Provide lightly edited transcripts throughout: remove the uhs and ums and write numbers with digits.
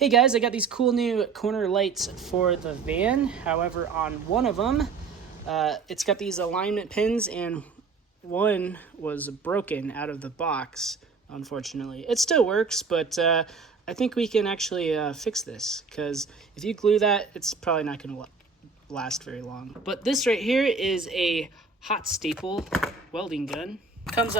Hey guys, I got these cool new corner lights for the van. However, on one of them, it's got these alignment pins and one was broken out of the box, unfortunately. It still works, but I think we can actually fix this because if you glue that, it's probably not going to last very long. But this right here is a hot staple welding gun. Comes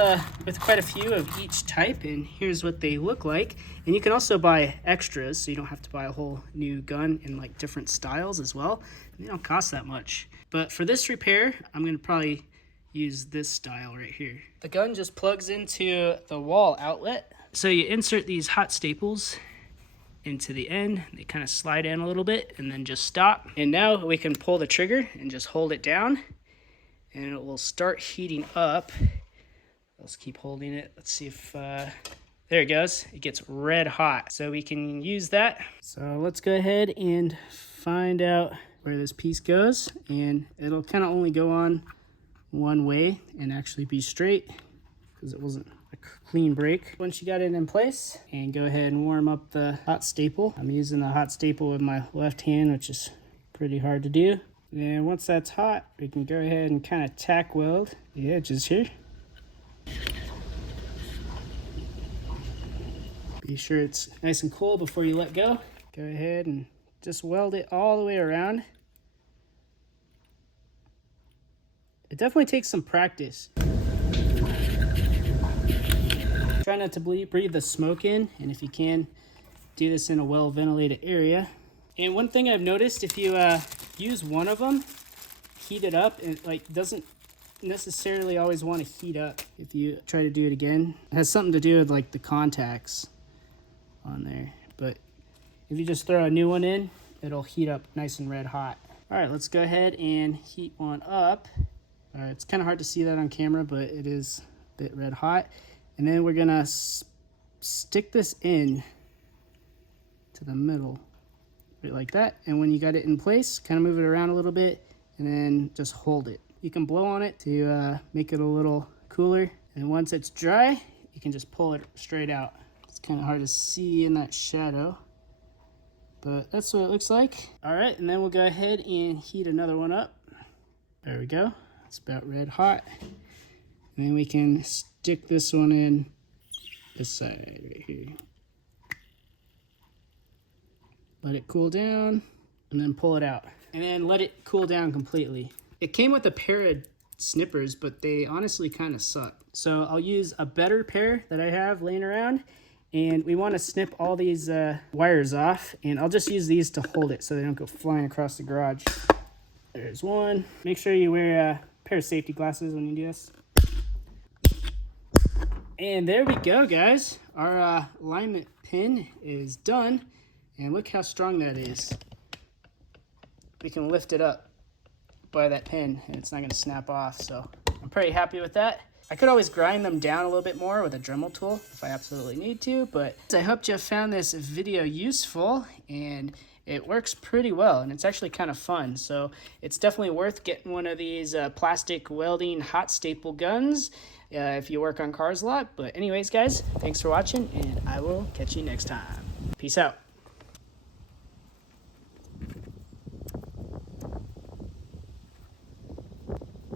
with quite a few of each type, and here's what they look like. And you can also buy extras, so you don't have to buy a whole new gun in like different styles as well. And they don't cost that much. But for this repair, I'm going to probably use this style right here. The gun just plugs into the wall outlet. So you insert these hot staples into the end. They kind of slide in a little bit and then just stop. And now we can pull the trigger and just hold it down, and it will start heating up. Let's keep holding it. Let's see if, there it goes. It gets red hot. So we can use that. So let's go ahead and find out where this piece goes. And it'll kind of only go on one way and actually be straight because it wasn't a clean break. Once you got it in place, and go ahead and warm up the hot staple. I'm using the hot staple with my left hand, which is pretty hard to do. And once that's hot, we can go ahead and kind of tack weld the edges here. Be sure it's nice and cool before you let go. Go ahead and just weld it all the way around. It definitely takes some practice. Try not to breathe the smoke in, and if you can, do this in a well-ventilated area. And one thing I've noticed, if you use one of them, heat it up, it doesn't necessarily always want to heat up if you try to do it again. It has something to do with like the contacts on there, but if you just throw a new one in, it'll heat up nice and red hot. All right, let's go ahead and heat one up. All right, it's kind of hard to see that on camera, but it is a bit red hot. And then we're gonna stick this in to the middle, right like that. And when you got it in place, kind of move it around a little bit and then just hold it. You can blow on it to make it a little cooler. And once it's dry, you can just pull it straight out. It's kind of hard to see in that shadow, but that's what it looks like. All right, and then we'll go ahead and heat another one up. There we go. It's about red hot. And then we can stick this one in this side right here. Let it cool down and then pull it out. And then let it cool down completely. It came with a pair of snippers, but they honestly kind of suck. So I'll use a better pair that I have laying around, and we want to snip all these wires off, and I'll just use these to hold it so they don't go flying across the garage. There's one. Make sure you wear a pair of safety glasses when you do this. And there we go, guys. Our alignment pin is done, and look how strong that is. We can lift it up by that pin and it's not going to snap off, so I'm pretty happy with that. I could always grind them down a little bit more with a Dremel tool if I absolutely need to, but I hope you found this video useful, and it works pretty well, and it's actually kind of fun. So it's definitely worth getting one of these plastic welding hot staple guns if you work on cars a lot. But anyways, guys, thanks for watching, and I will catch you next time. Peace out.